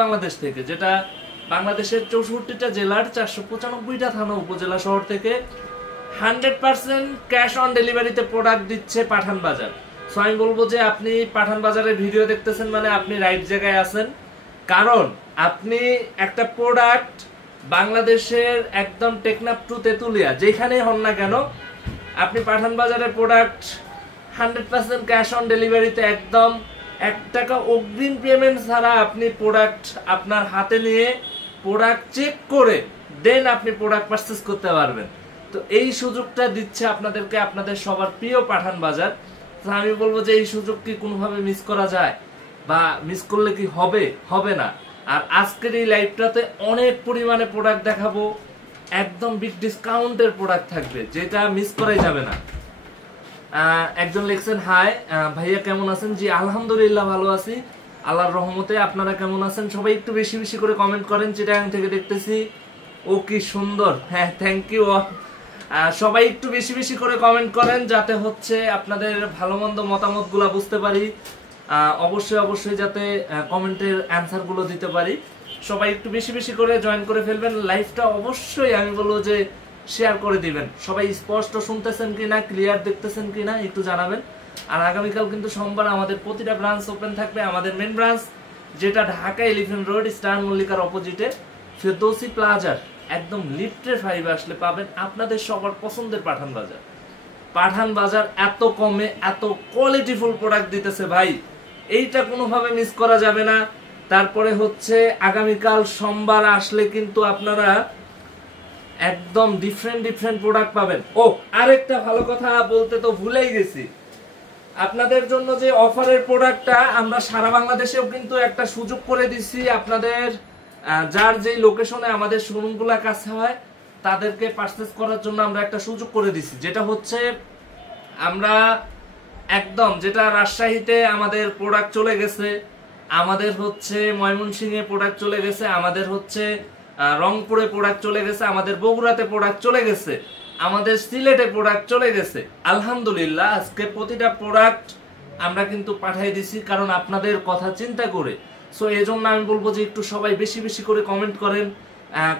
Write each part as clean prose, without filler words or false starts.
বাংলাদেশ থেকে, যেটা বাংলাদেশের 64টা জেলার 495টা থানা উপজেলা শহর থেকে 100% ক্যাশ অন ডেলিভারিতে প্রোডাক্ট দিচ্ছে পাঠান বাজার। সো আমি বলবো যে আপনি পাঠান বাজারের ভিডিও দেখতেছেন মানে আপনি রাইট জায়গায় আছেন, কারণ আপনি একটা প্রোডাক্ট বাংলাদেশের একদম টেকনাফ টু তেতুলিয়া যেখানেই হন না কেন, আপনি পাঠান বাজারের প্রোডাক্ট 100% ক্যাশ অন ডেলিভারিতে একদম 1 টাকা অগ্রিম পেমেন্ট ছাড়া আপনি প্রোডাক্ট আপনার হাতে নিয়ে প্রোডাক্ট চেক করে দেন আপনি প্রোডাক্ট পারচেজ করতে পারবেন। তো এই সুযোগটা দিচ্ছে আপনাদেরকে আপনাদের সবার প্রিয় পাঠান বাজার। তো আমি বলবো যে এই সুযোগ কি কোনোভাবে মিস করা যায়, বা মিস করলে কি হবে? হবে না। আর আজকের এই লাইভটাতে অনেক পরিমাণে প্রোডাক্ট দেখাবো, একদম বিগ ডিসকাউন্টের প্রোডাক্ট থাকবে, যেটা মিস করাই যাবে না। একজন লিখছেন হাই ভাইয়া কেমন আছেন? জি আলহামদুলিল্লাহ ভালো আছি আল্লাহর রহমতে। আপনারা কেমন আছেন? সবাই একটু বেশি বেশি করে কমেন্ট করেন, চিটাগাং থেকে দেখতেছি। ও কি সুন্দর, হ্যাঁ থ্যাংক ইউ। সবাই একটু বেশি বেশি করে কমেন্ট করেন যাতে হচ্ছে আপনাদের ভালো মন্দ মতামত গুলা বুঝতে পারি, অবশ্যই অবশ্যই যাতে কমেন্টের অ্যান্সার গুলো দিতে পারি। সবাই একটু বেশি বেশি করে জয়েন করে ফেলবেন। লাইভটা অবশ্যই আমি বলবো যে শেয়ার করে দিবেন। সবাই স্পষ্ট শুনতেছেন কিনা, ক্লিয়ার দেখতেছেন কিনা একটু জানাবেন। আর আগামীকাল কিন্তু সোমবার আমাদের প্রতিটা ব্রাঞ্চ ওপেন থাকবে। আমাদের মেন ব্রাঞ্চ যেটা ঢাকা এলিফ্যান্ট রোড স্টার মল্লিকার অপোজিটে ফেরদৌসি প্লাজার একদম লিফটের 5 আসলে পাবেন আপনাদের সবার পছন্দের পাঠান বাজার। পাঠান বাজার এত কমে এত কোয়ালিটিফুল প্রোডাক্ট দিতেছে ভাই, এইটা কোনোভাবে মিস করা যাবে না। তারপরে হচ্ছে আগামীকাল সোমবার আসলে কিন্তু আপনারা একদম ডিফারেন্ট প্রোডাক্ট পাবেন। ও আরেকটা ভালো কথা বলতে তো ভুলেই গেছি, আপনাদের জন্য যে অফারের প্রোডাক্টটা আমরা সারা বাংলাদেশেও কিন্তু একটা সুযোগ করে দিচ্ছি। আপনাদের যার যেই লোকেশনে আমাদের শোরুমগুলো কাছে হয় তাদেরকে পারচেজ করার জন্য আমরা একটা সুযোগ করে দিচ্ছি, যেটা হচ্ছে আমরা একদম যেটা রাজশাহীতে আমাদের প্রোডাক্ট চলে গেছে, আমাদের হচ্ছে ময়মনসিংহে প্রোডাক্ট চলে গেছে, আমাদের হচ্ছে রংপুরে প্রোডাক্ট চলে গেছে, আমাদের বগুড়াতে প্রোডাক্ট চলে গেছে, আমাদের সিলেটে প্রোডাক্ট চলে গেছে। আলহামদুলিল্লাহ আজকে প্রতিটা প্রোডাক্ট আমরা কিন্তু পাঠিয়ে দিছি, কারণ আপনাদের কথা চিন্তা করে। সো এই জন্য আমি বলবো যে একটু সবাই বেশি বেশি করে কমেন্ট করেন।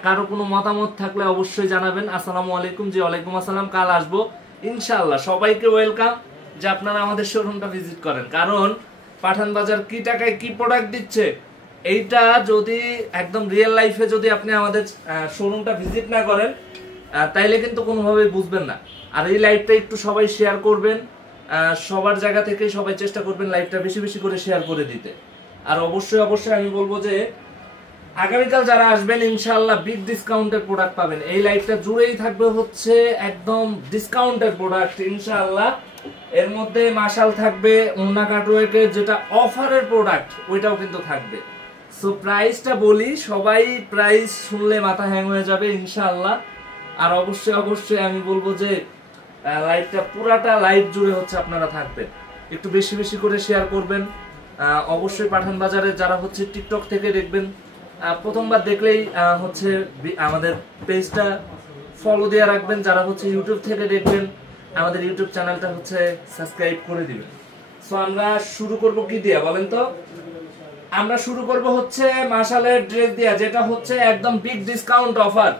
কারো কোনো মতামত থাকলে অবশ্যই জানাবেন। আসসালামু আলাইকুম। জি ওয়ালাইকুম আসসালাম। কাল আসবো ইনশাআল্লাহ। সবাইকে ওয়েলকাম যে আপনারা আমাদের শোরুমটা ভিজিট করেন, কারণ পাঠান বাজার কি টাকায় কি প্রোডাক্ট দিচ্ছে এইটা যদি একদম রিয়েল লাইফে যদি আপনি আমাদের শোরুমটা ভিজিট না করেন তাইলে কিন্তু কোনোভাবে বুঝবেন না। আর এই লাইভটা একটু সবাই শেয়ার করবেন, সবার জায়গা থেকে সবাই চেষ্টা করবেন লাইভটা বেশি বেশি করে শেয়ার করে দিতে। আর অবশ্যই অবশ্যই আমি বলবো যে আগামীকাল যারা আসবেন ইনশাআল্লাহ বিগ ডিসকাউন্টের প্রোডাক্ট পাবেন। এই লাইভটা জুড়েই থাকবে হচ্ছে একদম ডিসকাউন্টের প্রোডাক্ট ইনশাআল্লাহ। এর মধ্যে মাশাল থাকবে, উন্না কাটওয়ার্কের যেটা অফারের প্রোডাক্ট ওইটাও কিন্তু থাকবে। সো প্রাইসটা বলি, সবাই প্রাইস শুনলে মাথা হ্যাং হয়ে যাবে ইনশাআল্লাহ। আর অবশ্যই অবশ্যই আমি বলবো যে লাইভটা পুরাটা লাইভ জুড়ে হচ্ছে আপনারা থাকবেন, একটু বেশি বেশি করে শেয়ার করবেন। অবশ্যই পাঠান বাজারে যারা হচ্ছে টিকটক থেকে দেখবেন, প্রথমবার দেখলেই হচ্ছে আমাদের পেজটা ফলো দিয়ে রাখবেন। যারা হচ্ছে ইউটিউব থেকে দেখবেন আমাদের ইউটিউব চ্যানেলটা হচ্ছে সাবস্ক্রাইব করে দিবেন। সো আমরা শুরু করব কি দিয়া বলেন তো? আমরা শুরু করব হচ্ছে মাশালের ড্রেস দিয়া, যেটা হচ্ছে একদম বিগ ডিসকাউন্ট অফার,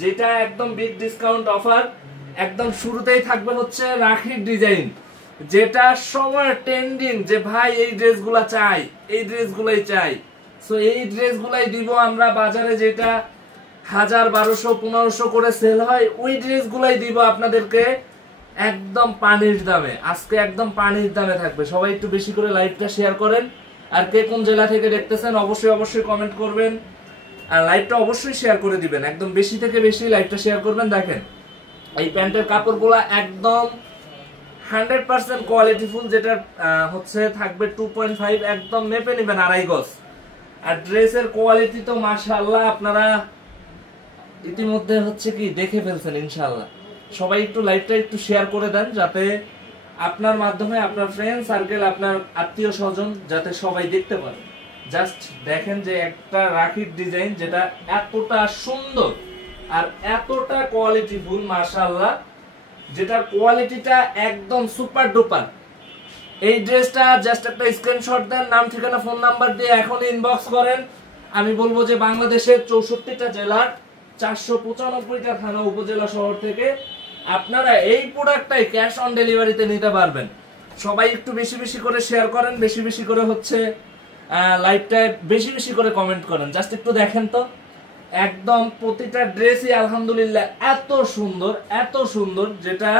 যেটা একদম বিগ ডিসকাউন্ট অফার। একদম শুরুতেই থাকবে হচ্ছে রাখির ডিজাইন, যেটা সবার ট্রেন্ডিং, যে ভাই এই ড্রেসগুলা চাই, এই ড্রেসগুলাই চাই। সো এই ড্রেসগুলাই দিব আমরা বাজারে, যেটা 1000, 1200, 1500 করে সেল হয়, ওই ড্রেসগুলাই দিব আপনাদেরকে একদম পানির দামে। আজকে একদম পানির দামে থাকবে। সবাই একটু বেশি করে লাইভটা শেয়ার করেন। আর কে কোন জেলা থেকে দেখতেছেন অবশ্যই অবশ্যই কমেন্ট করবেন, আর লাইভটা অবশ্যই শেয়ার করে দিবেন। একদম বেশি থেকে বেশি লাইভটা শেয়ার করবেন। দেখেন এই প্যান্টের কাপড়গুলা একদম 100% কোয়ালিটিফুল, যেটা হচ্ছে থাকবে 2.5, একদম মেপে নেবেন 2.5 গজ। আর ড্রেসের কোয়ালিটি তো মাশাআল্লাহ আপনারা ইতিমধ্যে হচ্ছে কি দেখে ফেলছেন ইনশাআল্লাহ। সবাই একটু লাইভটা একটু শেয়ার করে দেন, যাতে আপনার মাধ্যমে আপনার ফ্রেন্ড সার্কেল, আপনার আত্মীয় স্বজন যাতে সবাই দেখতে পারে। জাস্ট দেখেন যে একটা রাখির ডিজাইন, যেটা এতটা সুন্দর আর এতটা কোয়ালিটিফুল মাশাআল্লাহ, যেটার কোয়ালিটিটা একদম সুপার ডুপার। এই ড্রেসটা জাস্ট একটা স্ক্রিনশট দেন, নাম ঠিকানা ফোন নাম্বার দিয়ে এখন ইনবক্স করেন। আমি বলবো যে বাংলাদেশের 64টা জেলার 495টা থানা উপজেলা শহর থেকে আপনারা এই প্রোডাক্টটাই ক্যাশ অন ডেলিভারিতে নিতে পারবেন। সবাই একটু বেশি বেশি করে শেয়ার করেন, বেশি বেশি করে হচ্ছে লাইভটায় বেশি বেশি করে কমেন্ট করেন। জাস্ট একটু দেখেন তো, একদম প্রতিটা ড্রেসই আলহামদুলিল্লাহ এত সুন্দর, যেটা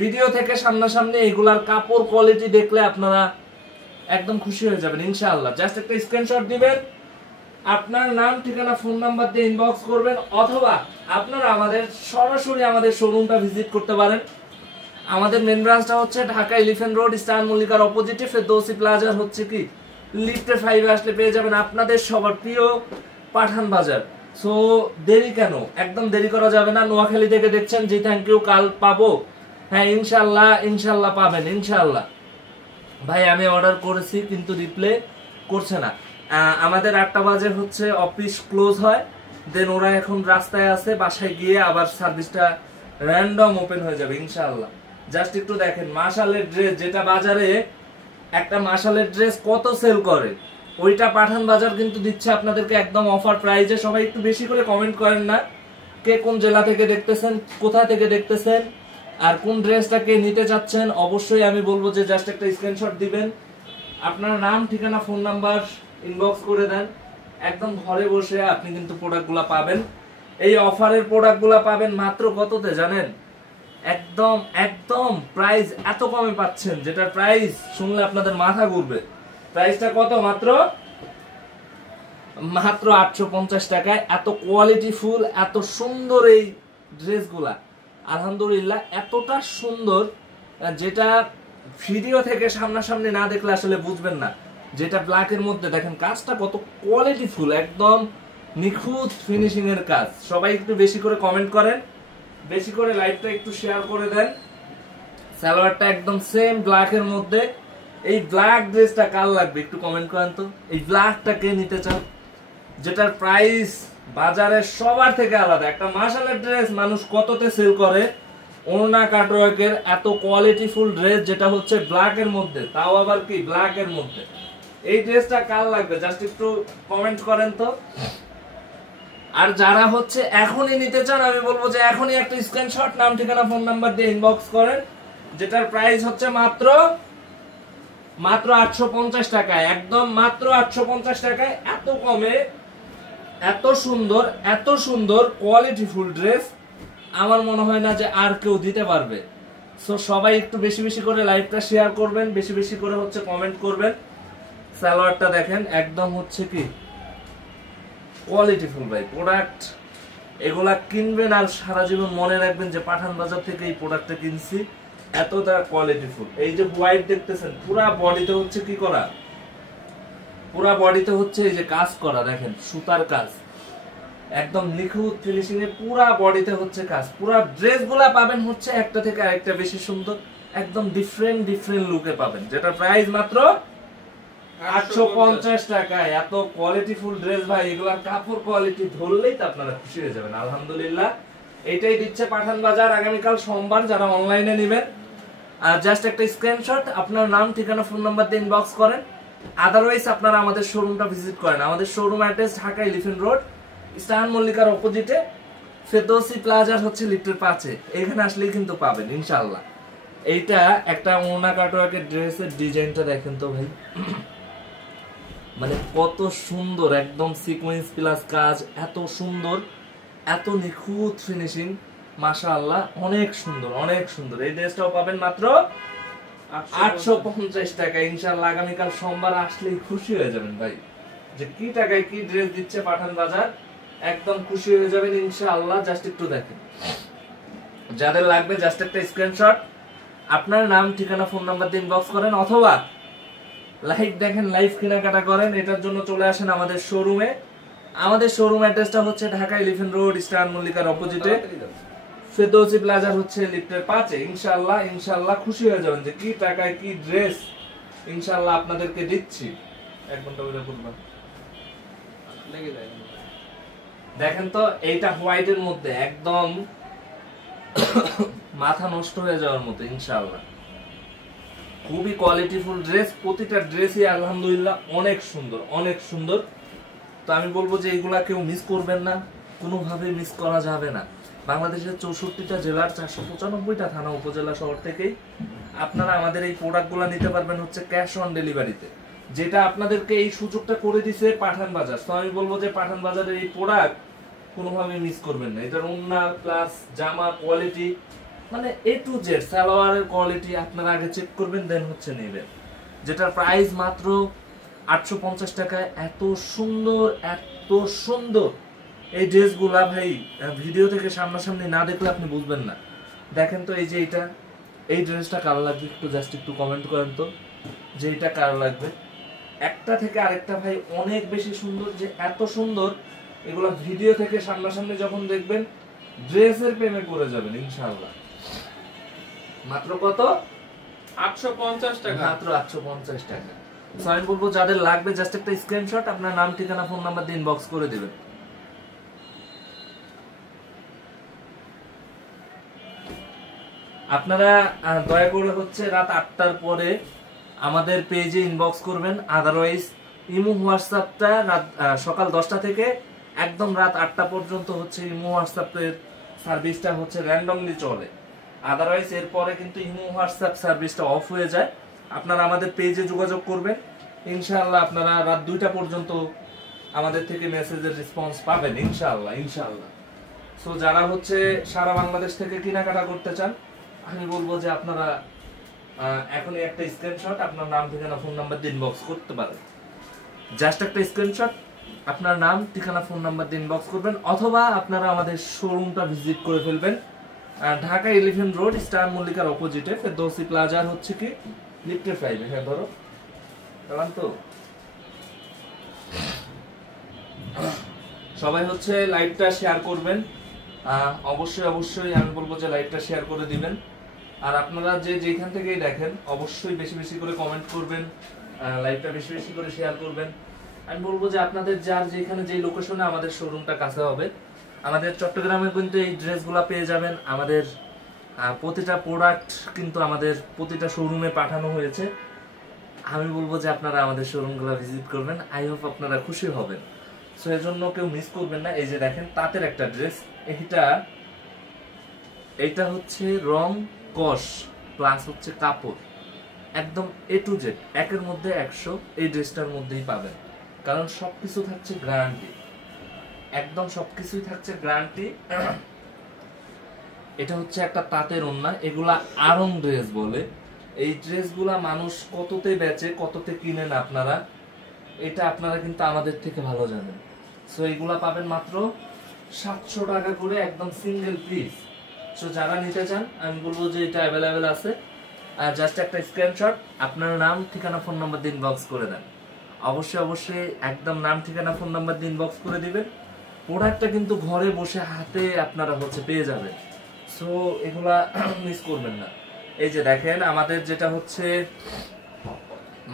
ভিডিও থেকে সামনাসামনি এগুলার কাপড় কোয়ালিটি দেখলে আপনারা একদম খুশি হয়ে যাবেন ইনশাআল্লাহ। জাস্ট একটা স্ক্রিনশট দিবেন, আপনার নাম, ঠিকানা, ফোন নাম্বার দিয়ে ইনবক্স করবেন, অথবা আপনারা আমাদের সরাসরি আমাদের শোরুমটা ভিজিট করতে পারেন। আমাদের মেন ব্রাঞ্চটা হচ্ছে ঢাকা এলিফ্যান্ট রোড, স্টার মল্লিকার অপোজিটে, ফেরদৌসি প্লাজার হচ্ছে কি লিফটে 5 আসলে পেয়ে যাবেন আপনাদের সবার প্রিয় পাঠান বাজার। সো দেরি কেন, একদম দেরি করা যাবে না। নোয়াখালী থেকে দেখছেন, জি থ্যাংক ইউ, কাল পাবো, হ্যাঁ ইনশাল্লাহ পাবেন ইনশাল্লাহ। ভাই আমি অর্ডার করেছি কিন্তু রিপ্লে করছে না। আমাদের 8টা বাজে হচ্ছে অফিস ক্লোজ হয়, দেন ওরা এখন রাস্তায় আছে, বাসায় গিয়ে আবার সার্ভিসটা র্যান্ডম ওপেন হয়ে যাবে ইনশাআল্লাহ। জাস্ট একটু দেখেন মাশালের ড্রেস, যেটা বাজারে একটা মাশালের ড্রেস কত সেল করে, ওইটা পাঠান বাজার কিন্তু দিচ্ছে আপনাদেরকে একদম অফার প্রাইজে। সবাই একটু বেশি করে কমেন্ট করেন না, কে কোন জেলা থেকে দেখতেছেন, কোথা থেকে দেখতেছেন, আর কোন ড্রেসটা কে নিতে চাচ্ছেন। অবশ্যই আমি বলবো যে জাস্ট একটা স্ক্রিনশট দিবেন, আপনার নাম, ঠিকানা, ফোন নাম্বার ইনবক্স করে দেন। একদম ঘরে বসে আপনি কিন্তু প্রোডাক্টগুলো পাবেন। এই অফারের প্রোডাক্টগুলো পাবেন মাত্র কততে জানেন? একদম প্রাইস এত কমে পাচ্ছেন, যেটার প্রাইস শুনলে আপনাদের মাথা ঘুরবে। প্রাইসটা কত? মাত্র 850 টাকায় এত কোয়ালিটি ফুল, এত সুন্দর এই ড্রেসগুলা। আলহামদুলিল্লাহ এতটা সুন্দর, যেটা ভিডিও থেকে সামনাসামনি না দেখলে আসলে বুঝবেন না। যেটা ব্ল্যাকের মধ্যে দেখেন কাজটা কত কোয়ালিটি ফুল, একদম নিখুঁত ফিনিশিং এর কাজ। সবাই একটু বেশি করে কমেন্ট করেন, বেশি করে লাইভটা একটু শেয়ার করে দেন। সালোয়ারটা একদম সেম ব্ল্যাকের মধ্যে। এই ব্ল্যাক ড্রেসটা কার লাগবে একটু কমেন্ট করেন তো। এই ব্ল্যাকটা কে নিতে চান, যেটার প্রাইস বাজারে সবার থেকে আলাদা। একটা মাশালের ড্রেস মানুষ কততে সেল করে, ওড়না কাটওয়ার্কের এত কোয়ালিটি ফুল ড্রেস, যেটা হচ্ছে ব্ল্যাকের মধ্যে, তাও আবার কি ব্ল্যাকের মধ্যে। এই ড্রেসটা কার লাগবে জাস্ট একটু কমেন্ট করেন তো। আর যারা হচ্ছে এখনই নিতে চান, আমি বলবো যে এখনই একটা স্ক্রিনশট, নাম, ঠিকানা, ফোন নাম্বার দিয়ে ইনবক্স করেন, যেটার প্রাইস হচ্ছে মাত্র 850 টাকায়, একদম মাত্র 850 টাকায়। এত কমে এত সুন্দর কোয়ালিটি ফুল ড্রেস আমার মনে হয় না যে আর কেউ দিতে পারবে। সো সবাই একটু বেশি বেশি করে লাইভটা শেয়ার করবেন, বেশি বেশি করে হচ্ছে কমেন্ট করবেন। সালোয়ারটা দেখেন একদম হচ্ছে কি কোয়ালিটি ফুল ভাই প্রোডাক্ট। এগুলা কিনবেন আর সারা জীবন মনে রাখবেন যে পাঠান বাজার থেকে এই প্রোডাক্টটা কিনছি, এতটা কোয়ালিটি ফুল। এই যে হোয়াইট দেখতেছেন, পুরা বডিতে হচ্ছে কি করা, পুরা বডিতে হচ্ছে এই যে কাজ করা, দেখেন সুতার কাজ, একদম নিখুঁত ফিনিশিং এ পুরা বডিতে হচ্ছে কাজ। পুরা ড্রেসগুলা পাবেন হচ্ছে একটা থেকে আরেকটা বেশি সুন্দর, একদম ডিফারেন্ট লুকে পাবেন, যেটা প্রাইস মাত্র 850 টাকায়। এত কোয়ালিটি ফুল ড্রেস ভাই, এগুলার কাপড় কোয়ালিটি ধরলেই তো আপনারা খুশি হয়ে যাবেন। আলহামদুলিল্লাহ এটাই দিচ্ছে পাঠান বাজার আগামীকাল সোমবার। যারা অনলাইনে নেবেন জাস্ট একটা স্ক্রিনশট, আপনার নাম, ঠিকানা, ফোন নাম্বার দিয়ে ইনবক্স করেন। আদারওয়াইজ আপনারা আমাদের শোরুমটা ভিজিট করেন। আমাদের showroom address Dhaka Elephant Road, Star মল্লিকার অপোজিটে, ফেরদৌসি প্লাজার হচ্ছে লিফটের 5-এ। এখানে আসলেই কিন্তু পাবেন ইনশাআল্লাহ। এইটা একটা ওনা কাটওয়ার্কের ড্রেসের ডিজাইনটা দেখেন তো ভাই, মানে কত সুন্দর, একদম সিকোয়েন্স প্লাস কাজ, এত সুন্দর, এত নিখুঁত ফিনিশিং, মাশাআল্লাহ অনেক সুন্দর। এই ড্রেসটাও পাবেন মাত্র 850 টাকা ইনশাআল্লাহ। আগামীকাল সোমবার আসলেই খুশি হয়ে যাবেন ভাই, যে কি টাকায় কি ড্রেস দিচ্ছে পাঠান বাজার, একদম খুশি হয়ে যাবেন ইনশাআল্লাহ। জাস্ট একটু দেখেন, যাদের লাগবে জাস্ট একটা স্ক্রিনশট, আপনার নাম, ঠিকানা, ফোন নাম্বার দিয়ে ইনবক্স করেন, অথবা লাইভ দেখেন, লাইভ কেনাকাটা করেন। এটার জন্য চলে আসেন আমাদের শোরুমে। আমাদের শোরুম অ্যাড্রেসটা হচ্ছে ঢাকা এলিফ্যান্ট রোড, স্টার মল্লিকার অপোজিটে, ফেরদৌসি প্লাজার হচ্ছে লিফটের 5-এ। ইনশাআল্লাহ খুশি হয়ে যাবেন যে কি টাকায় কি ড্রেস ইনশাআল্লাহ আপনাদেরকে দিচ্ছি। 1 ঘন্টা ধরে বলবো লেগে যায়। দেখেন তো এইটা হোয়াইটের মধ্যে একদম মাথা নষ্ট হয়ে যাওয়ার মতো ইনশাআল্লাহ। খুবই কোয়ালিটিফুল ড্রেস, প্রতিটা ড্রেসই আলহামদুলিল্লাহ অনেক সুন্দর। তো আমি বলবো যে এগুলা কেউ মিস করবেন না, কোনোভাবে মিস করা যাবে না। বাংলাদেশের 64টা জেলার 495টা থানা উপজেলা শহর থেকেই আপনারা আমাদের এই প্রোডাক্টগুলো নিতে পারবেন হচ্ছে ক্যাশ অন ডেলিভারিতে, যেটা আপনাদেরকে এই সুযোগটা করে দিছে পাঠান বাজার। তো আমি বলবো যে পাঠান বাজারের এই প্রোডাক্ট কোনোভাবে মিস করবেন না। এটার ওন্না প্লাস জামা কোয়ালিটি মানে এ টু জেড, সালোয়ারের কোয়ালিটি আপনারা আগে চেক করবেন, দেন হচ্ছে নেবেন। যেটার প্রাইস মাত্র 850 টাকায়। এত সুন্দর এত সুন্দর এই ড্রেসগুলা ভাই, ভিডিও থেকে সামনাসামনি না দেখলে আপনি বুঝবেন না। দেখেন তো এই যে এটা, এই ড্রেসটা কার লাগবে একটু জাস্ট একটু কমেন্ট করেন তো যে এটা কার লাগবে। একটা থেকে আরেকটা ভাই অনেক বেশি সুন্দর, যে এত সুন্দর এগুলা ভিডিও থেকে সামনাসামনি যখন দেখবেন ড্রেসের প্রেমে পড়ে যাবেন ইনশাআল্লাহ। মাত্র কত? 850 টাকা, মাত্র 850 টাকা। সো আমি বলবো যাদের লাগবে জাস্ট একটা স্ক্রিনশট, আপনার নাম ঠিকানা ফোন নাম্বার দিয়ে ইনবক্স করে দিবেন। আপনারা দয়া করে হচ্ছে রাত 8টার পরে আমাদের পেজে ইনবক্স করবেন, আদারওয়াইজ ইমো হোয়াটসঅ্যাপটা রাত সকাল 10টা থেকে একদম রাত 8টা পর্যন্ত হচ্ছে ইমো হোয়াটসঅ্যাপের সার্ভিসটা হচ্ছে র্যান্ডমলি চলে। আদারওয়াইজ এরপরে কিন্তু ইমো হোয়াটসঅ্যাপ সার্ভিসটা অফ হয়ে যায়। আপনারা আমাদের পেজে যোগাযোগ করবেন, ইনশাআল্লাহ আপনারা রাত 2টা পর্যন্ত আমাদের থেকে মেসেজের রেসপন্স পাবেন ইনশাআল্লাহ ইনশাআল্লাহ। সো যারা হচ্ছে সারা বাংলাদেশ থেকে কেনাকাটা করতে চান, আমি বলবো যে আপনারা এখনই একটা স্ক্রিনশট আপনার নাম ঠিকানা ফোন নাম্বার দিয়ে ইনবক্স করতে পারেন। জাস্ট একটা স্ক্রিনশট আপনার নাম ঠিকানা ফোন নাম্বার দিয়ে ইনবক্স করবেন, অথবা আপনারা আমাদের শোরুমটা ভিজিট করে ফেলবেন। ঢাকা 11 রোড স্টার মল্লিকার অপোজিটে ফেরদৌসি প্লাজার হচ্ছে কি লিফটের 5। হ্যাঁ ধরো তো সবাই হচ্ছে লাইভটা শেয়ার করবেন, অবশ্যই অবশ্যই আমি বলবো যে লাইভটা শেয়ার করে দিবেন। আর আপনারা যে যেখান থেকেই দেখেন অবশ্যই বেশি বেশি করে কমেন্ট করবেন, লাইভটা বেশি বেশি করে শেয়ার করবেন। আমি বলবো যে আপনাদের যার যেখানে যে লোকেশনে আমাদের শোরুমটা কাছে হবে, আমাদের চট্টগ্রামে কিন্তু এই ড্রেসগুলো পেয়ে যাবেন। আমাদের প্রতিটা প্রোডাক্ট কিন্তু আমাদের প্রতিটা শোরুমে পাঠানো হয়েছে। আমি বলবো যে আপনারা আমাদের শোরুমগুলো ভিজিট করবেন, আই হোপ আপনারা খুশি হবেন। সো এর জন্য কেউ মিস করবেন না। এই যে দেখেন তাঁতের একটা ড্রেস, এইটা হচ্ছে রং কস প্লাস হচ্ছে কাপড় একদম এ টু জেড, একের মধ্যে 100 এই ড্রেসটার মধ্যেই পাবেন। কারণ সবকিছু থাকছে গ্যারান্টি, একদম সবকিছুই থাকছে গ্যারান্টি। এটা হচ্ছে একটা তাঁতের ওন্না, এগুলা আরং ড্রেস বলে। এই ড্রেসগুলা মানুষ কততে বেচে কততে কিনেন আপনারা, এটা আপনারা কিন্তু আমাদের থেকে ভালো জানেন। সো এগুলা পাবেন মাত্র 700 টাকা করে একদম সিঙ্গেল পিস। সো যারা নিতে চান আমি বলবো যে এটা অ্যাভেলেবেল আছে। আর জাস্ট একটা স্ক্রিনশট আপনার নাম ঠিকানা ফোন নাম্বার দিয়ে ইনবক্স করে দেন। অবশ্যই অবশ্যই একদম নাম ঠিকানা ফোন নাম্বার দিয়ে ইনবক্স করে দিবেন। প্রোডাক্টটা কিন্তু ঘরে বসে হাতে আপনারা হচ্ছে পেয়ে যাবেন। সো এগুলা মিস করবেন না। এই যে দেখেন আমাদের যেটা হচ্ছে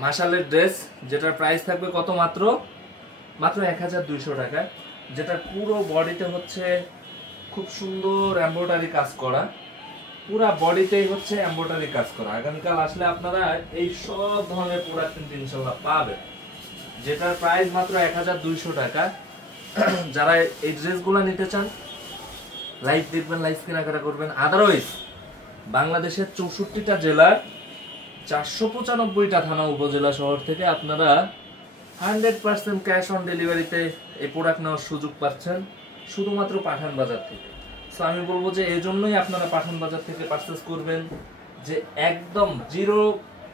মাশালের ড্রেস, যেটার প্রাইস থাকবে কত? মাত্র 1200 টাকা। যেটার পুরো বডিতে হচ্ছে খুব সুন্দর এমব্রয়ডারি কাজ করা, পুরো বডিতেই হচ্ছে এমব্রয়ডারি কাজ করা। আগামীকাল আসলে আপনারা এই সব ধরনের প্রোডাক্ট কিন্তু ইনশাআল্লাহ পাবেন, যেটার প্রাইস মাত্র 1200 টাকা। যারা এই ড্রেসগুলো নিতে চান লাইভ দেখবেন, লাইভ কেনাকাটা করবেন। আদারওয়াইজ বাংলাদেশের 64টা জেলার 495টা থানা উপজেলা শহর থেকে আপনারা 100% ক্যাশ অন ডেলিভারিতে এই প্রোডাক্ট নেওয়ার সুযোগ পাচ্ছেন শুধুমাত্র পাঠান বাজার থেকে। সো আমি বলবো যে এই জন্যই আপনারা পাঠান বাজার থেকে পারচেস করবেন, যে একদম 0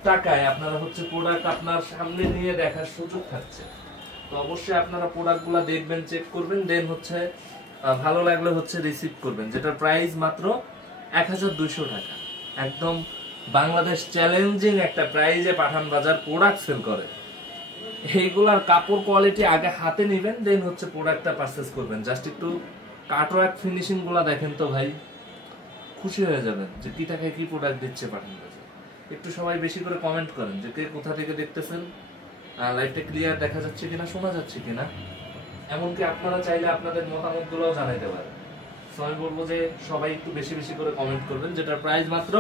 টাকায় আপনারা হচ্ছে প্রোডাক্ট আপনার সামনে নিয়ে দেখার সুযোগ থাকছে। তো অবশ্যই আপনারা প্রোডাক্টগুলো দেখবেন, চেক করবেন, দেন হচ্ছে ভালো লাগলে হচ্ছে রিসিভ করবেন। যেটার প্রাইস মাত্র 1200 টাকা। একদম বাংলাদেশ চ্যালেঞ্জিং একটা প্রাইজে পাঠান বাজার প্রোডাক্ট সেল করে। এইগুলার কাপড় কোয়ালিটি আগে হাতে নেবেন, দেন হচ্ছে প্রোডাক্টটা পারচেস করবেন। জাস্ট একটু কাটওয়ার্ক ফিনিশিং গুলা দেখেন তো ভাই, খুশি হয়ে যাবেন যে কি টাকায় কি প্রোডাক্ট দিচ্ছে পাঠান বাজার। একটু সবাই বেশি করে কমেন্ট করেন যে কে কোথা থেকে দেখতেছেন, লাইভটা ক্লিয়ার দেখা যাচ্ছে কিনা, শোনা যাচ্ছে কিনা। এমনকি আপনারা চাইলে আপনাদের মতামত গুলোও জানাইতে পারেন। সো আমি বলবো যে সবাই একটু বেশি বেশি করে কমেন্ট করবেন, যেটার প্রাইস মাত্র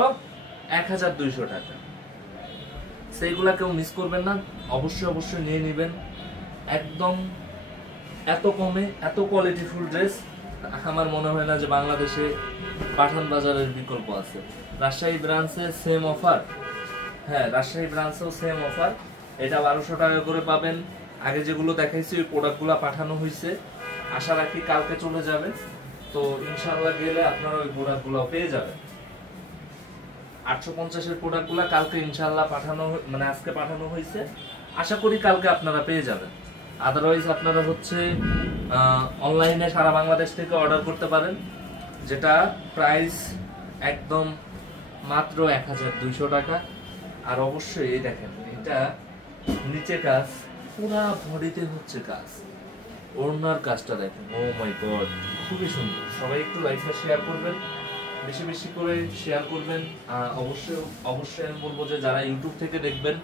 1200 টাকা। সেইগুলা কেউ মিস করবেন না, অবশ্যই অবশ্যই নিয়ে নেবেন। একদম এত কমে এত কোয়ালিটিফুল ড্রেস আমার মনে হয় না যে বাংলাদেশে পাঠান বাজারের বিকল্প আছে। রাজশাহী ব্রাঞ্চে সেম অফার, হ্যাঁ রাজশাহী ব্রাঞ্চেও সেম অফার। এটা 1200 টাকা করে পাবেন। আগে যেগুলো দেখাইছি ওই প্রোডাক্টগুলো পাঠানো হয়েছে, আশা রাখি কালকে চলে যাবে। তো ইনশাআল্লাহ গেলে আপনারা ওই প্রোডাক্টগুলো পেয়ে যাবেন। 850 এর প্রোডাক্টগুলো কালকে ইনশাআল্লাহ পাঠানো, মানে আজকে পাঠানো হয়েছে, আশা করি কালকে আপনারা পেয়ে যাবেন। আদারওয়াইজ আপনারা হচ্ছে অনলাইনে সারা বাংলাদেশ থেকে অর্ডার করতে পারেন, যেটা প্রাইস একদম মাত্র 1200 টাকা। আর অবশ্যই এই দেখেন, এটা নিচে কাজ, পুরা বডিতে হচ্ছে কাজ, ওড়নার কাজটা দেখেন, ও মাই গড খুবই সুন্দর। সবাই একটু লাইভটা শেয়ার করবেন, বেশি বেশি করে শেয়ার করবেন। অবশ্যই আমি বলবো যে যারা ইউটিউব থেকে দেখবেন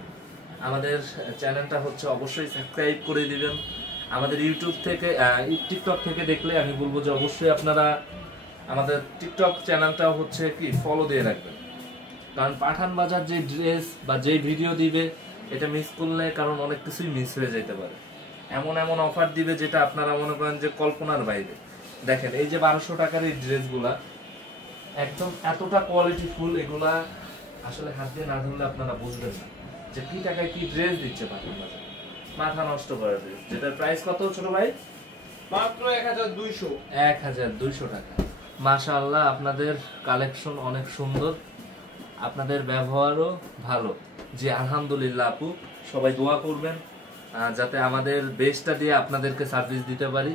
আমাদের চ্যানেলটা হচ্ছে অবশ্যই সাবস্ক্রাইব করে দিবেন। আমাদের ইউটিউব থেকে টিকটক থেকে দেখলে আমি বলবো যে অবশ্যই আপনারা আমাদের টিকটক চ্যানেলটা হচ্ছে কি ফলো দিয়ে রাখবেন, কারণ পাঠান বাজার যে ড্রেস বা যে ভিডিও দিবে এটা মিস করলে কারণ অনেক কিছুই মিস হয়ে যেতে পারে। এমন এমন অফার দিবে যেটা আপনারা মনে করেন যে কল্পনার বাইরে। দেখেন এই যে 1200 টাকার এই ড্রেসগুলা একদম এতটা কোয়ালিটিফুল, এগুলা আসলে হাত দিয়ে না ধরলে আপনারা বুঝবেন না যে কি টাকায় কি ড্রেস দিচ্ছে পাঠান বাজার। মাথা নষ্ট করে ড্রেস, যেটার প্রাইস কত ছোট ভাই? মাত্র 1200। 1200 টাকা। মাশাআল্লাহ, আপনাদের কালেকশন অনেক সুন্দর, আপনাদের ব্যবহারও ভালো। জি আলহামদুলিল্লাহ আপু, সবাই দোয়া করবেন যাতে আমাদের বেস্টটা দিয়ে আপনাদেরকে সার্ভিস দিতে পারি,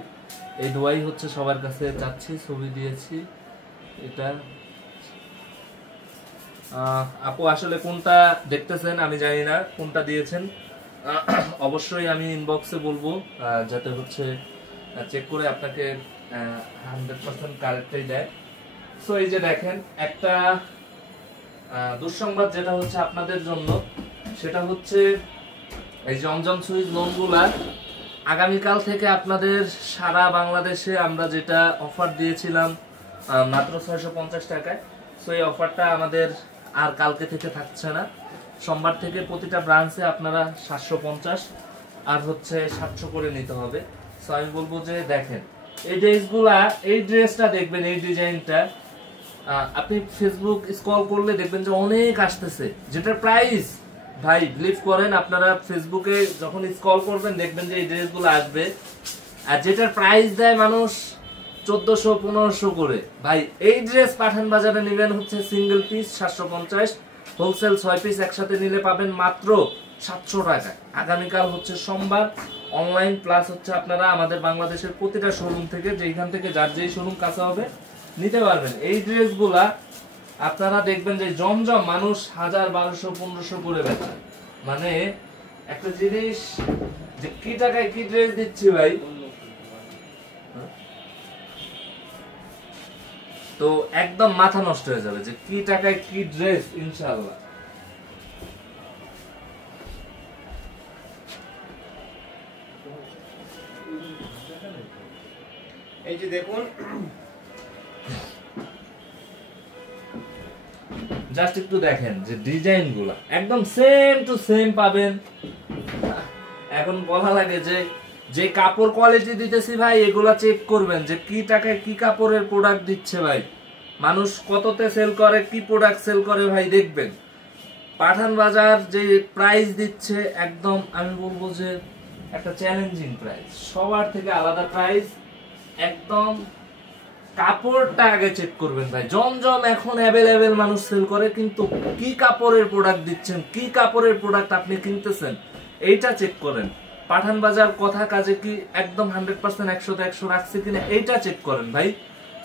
এই দোয়াই হচ্ছে সবার কাছে চাচ্ছি। ছবি দিয়েছি এটা। আপু আসলে কোনটা দেখতেছেন আমি জানি না, কোনটা দিয়েছেন অবশ্যই আমি ইনবক্সে বলবো, যাতে হচ্ছে চেক করে আপনাকে 100% কারেক্টই দেয়। সো এই যে দেখেন একটা দুঃসংবাদ যেটা হচ্ছে আপনাদের জন্য, সেটা হচ্ছে এই জমজম সুইচ লোনগুলা আগামীকাল থেকে আপনাদের সারা বাংলাদেশে আমরা যেটা অফার দিয়েছিলাম মাত্র 650 টাকায়, সো এই অফারটা আমাদের আর কালকে থেকে থাকছে না। সোমবার থেকে প্রতিটা ব্রাঞ্চে আপনারা 750 আর হচ্ছে 700 করে নিতে হবে। সো আমি বলবো যে দেখেন এই ড্রেসগুলা, এই ড্রেসটা দেখবেন, এই ডিজাইনটা আপনি ফেসবুক স্ক্রল করলে দেখবেন যে অনেক আসতেছে, যেটার প্রাইস ভাই বিলিভ করেন আপনারা ফেসবুকে যখন স্ক্রল করবেন দেখবেন যে এই ড্রেসগুলো আসবে, আর যেটার প্রাইস দেয় মানুষ 1400-1500 করে। ভাই এই ড্রেস পাঠান বাজারে নেবেন হচ্ছে সিঙ্গেল পিস 750, হোলসেল 6 পিস একসাথে নিলে পাবেন মাত্র 700 টাকা। আগামীকাল হচ্ছে সোমবার, অনলাইন প্লাস হচ্ছে আপনারা আমাদের বাংলাদেশের প্রতিটা শোরুম থেকে, যেখান থেকে যার যেই শোরুম কাছে হবে নিতে পারবেন। এই ড্রেসগুলা আপনারা দেখবেন যে জমজম মানুষ 1000, 1200, 1500 করে বেচে। মানে একটা জিনিস যে কি টাকায় কি ড্রেস দিচ্ছি ভাই, তো একদম মাথা নষ্ট হয়ে যাবে যে কি টাকায় কি ড্রেস। ইনশাআল্লাহ এই যে দেখুন, জাস্ট একটু দেখেন যে ডিজাইন গুলা একদম সেম টু সেম পাবেন। এখন বলা লাগে যে যে কাপড় কোয়ালিটি দিতেছি ভাই এগুলা চেক করবেন যে কি টাকায় কি কাপড়ের প্রোডাক্ট দিচ্ছে ভাই, মানুষ কততে সেল করে, কি প্রোডাক্ট সেল করে ভাই দেখবেন। পাঠান বাজার যে প্রাইস দিচ্ছে একদম আমি বলবো যে একটা চ্যালেঞ্জিং প্রাইস, সবার থেকে আলাদা প্রাইস। একদম কাপড়টা আগে চেক করবেন ভাই। জমজম এখন অ্যাভেলেবেল মানুষ সেল করে, কিন্তু কি কাপড়ের প্রোডাক্ট দিচ্ছেন, কি কাপড়ের প্রোডাক্ট আপনি কিনতেছেন এইটা চেক করেন। পাঠান বাজার কথা কাজে কি একদম 100% 100-100 রাখছে কিনা এইটা চেক করেন ভাই।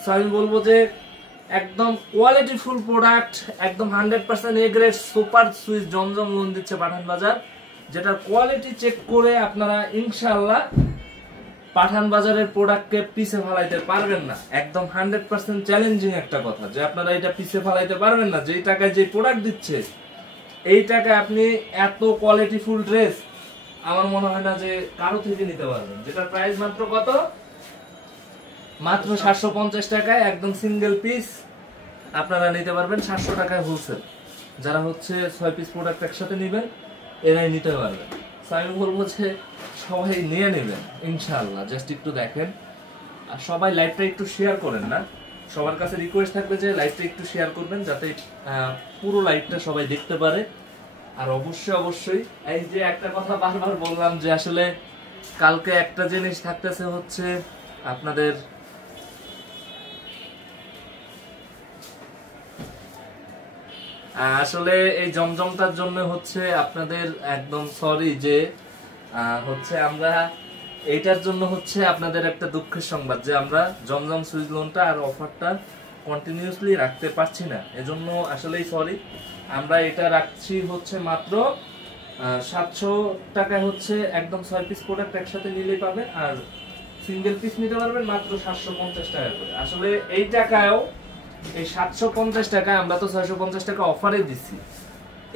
সো আমি বলবো যে একদম কোয়ালিটি ফুল প্রোডাক্ট, একদম 100% A grade super switch Zamzam loan দিচ্ছে পাঠান বাজার, যেটার কোয়ালিটি চেক করে আপনারা ইনশাআল্লাহ পাঠান বাজারের প্রোডাক্টকে পিছে ফেলাইতে পারবেন না। একদম 100% চ্যালেঞ্জিং একটা কথা যে আপনারা এটা পিছে ফেলাইতে পারবেন না। যেই টাকায় যে প্রোডাক্ট দিচ্ছে এই টাকায় আপনি এত কোয়ালিটি ফুল ড্রেস আমার মনে হয় না যে কারো থেকে নিতে পারবেন, যেটার প্রাইস মাত্র কত, মাত্র 750 টাকায় একদম সিঙ্গেল পিস আপনারা নিতে পারবেন 700 টাকায় হোলসেল। যারা হচ্ছে 6 পিস প্রোডাক্ট একসাথে নেবেন এরাই নিতে পারবেন। আমি বলবো যে সবাই নিয়ে নেবেন ইনশাআল্লাহ। জাস্ট একটু দেখেন, আর সবাই লাইভটা একটু শেয়ার করেন না, সবার কাছে রিকোয়েস্ট থাকবে যে লাইভটা একটু শেয়ার করবেন যাতে পুরো লাইভটা সবাই দেখতে পারে। আর অবশ্যই এই যে একটা কথা বারবার বললাম যে আসলে কালকে একটা জিনিস থাকতেছে হচ্ছে আপনাদের আসলে এই জমজমটার জন্য হচ্ছে আপনাদের একদম সরি যে হচ্ছে আমরা এইটার জন্য হচ্ছে আপনাদের একটা দুঃখের সংবাদ যে আমরা জমজম সুইচ লোনটা আর অফারটা কন্টিনিউয়াসলি রাখতে পারছি না, এজন্য আসলেই সরি। আমরা এটা রাখছি হচ্ছে মাত্র 700 টাকায় হচ্ছে একদম 6 পিস প্রোডাক্ট একসাথে নিলেই পাবেন, আর সিঙ্গেল পিস নিতে পারবেন মাত্র 750 টাকা করে। আসলে এই টাকায়ও এই 750 টাকায় আমরা তো 650 টাকা অফারে দিচ্ছি,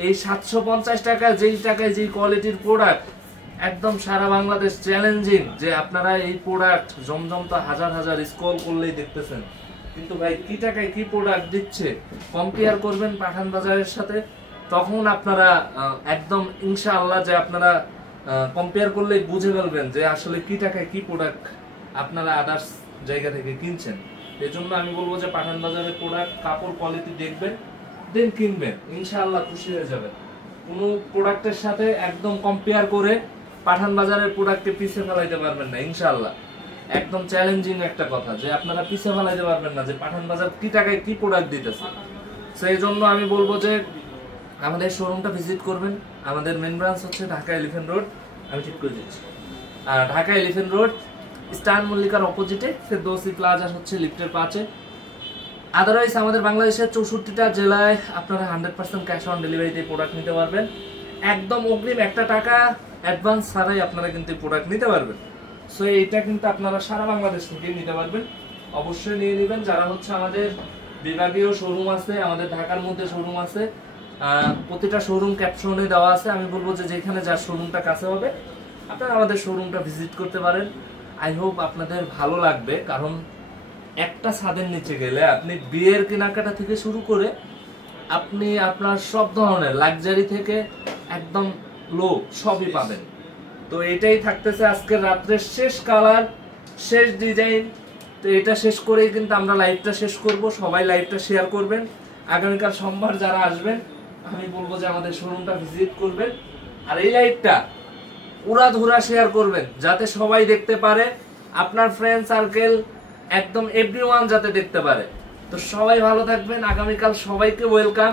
এই 750 টাকায় যেই কোয়ালিটির প্রোডাক্ট একদম সারা বাংলাদেশ চ্যালেঞ্জিং, যে আপনারা এই প্রোডাক্ট জমজম তো হাজার হাজার স্ক্রল করলেই দেখতেছেন, কিন্তু ভাই কি টাকায় কি প্রোডাক্ট দিচ্ছে কম্পেয়ার করবেন পাঠান বাজারের সাথে, তখন আপনারা একদম ইনশাআল্লাহ যে আপনারা কম্পেয়ার করলেই বুঝে ফেলবেন যে আসলে কি টাকায় কি প্রোডাক্ট আপনারা আদার্স জায়গা থেকে কিনছেন। এই জন্য আমি বলবো যে পাঠান বাজারের প্রোডাক্ট কাপড় কোয়ালিটি দেখবেন, দেন কিনবেন, ইনশাআল্লাহ খুশি হয়ে যাবেন। কোনো প্রোডাক্টের সাথে একদম কম্পেয়ার করে পাঠান বাজারের প্রোডাক্টকে পিছে ফেলাইতে পারবেন না ইনশাআল্লাহ। একদম চ্যালেঞ্জিং একটা কথা যে আপনারা পিছে ফেলাইতে পারবেন না যে পাঠান বাজার কি টাকায় কি প্রোডাক্ট দিতেছে। সেই জন্য আমি বলবো যে আমাদের শোরুমটা ভিজিট করবেন। আমাদের মেন ব্রাঞ্চ হচ্ছে ঢাকা এলিফ্যান্ট রোড, আমি ঠিক করে দিচ্ছি, আর ঢাকা এলিফ্যান্ট রোড স্টার মল্লিকার অপোজিটে ফেরদৌসি প্লাজা হচ্ছে লিফটের 5-এ। আদারওয়াইজ আমাদের বাংলাদেশের 64টা জেলায় আপনারা 100% ক্যাশ অন ডেলিভারিতে প্রোডাক্ট নিতে পারবেন। একদম অগ্রিম 1 টাকা অ্যাডভান্স ছাড়াই আপনারা কিন্তু প্রোডাক্ট নিতে পারবেন। সো এইটা কিন্তু আপনারা সারা বাংলাদেশ থেকে নিতে পারবেন, অবশ্যই নিয়ে নেবেন। যারা হচ্ছে আমাদের বিভাগীয় শোরুম আছে, আমাদের ঢাকার মধ্যে শোরুম আছে, প্রতিটা শোরুম ক্যাপশনে দেওয়া আছে। আমি বলবো যে যেখানে যার শোরুমটা কাছে হবে আপনারা আমাদের শোরুমটা ভিজিট করতে পারেন। আই হোপ আপনাদের ভালো লাগবে, কারণ একটা ছাদের নিচে গেলে আপনি বিয়ের কেনাকাটা থেকে শুরু করে আপনি আপনার সব ধরনের লাক্সারি থেকে একদম লো সবই পাবেন। তো এটাই থাকতেছে আজকের রাত্রের শেষ কালার, শেষ ডিজাইন। তো এটা শেষ করেই কিন্তু আমরা লাইভটা শেষ করব। সবাই লাইভটা শেয়ার করবেন। আগামীকাল সোমবার যারা আসবেন আমি বলবো যে আমাদের শোরুমটা ভিজিট করবেন, আর এই লাইভটা উড়াধুরা শেয়ার করবেন যাতে সবাই দেখতে পারে, আপনার ফ্রেন্ড সার্কেল একদম এভরিওয়ান যাতে দেখতে পারে। তো সবাই ভালো থাকবেন, আগামীকাল সবাইকে ওয়েলকাম।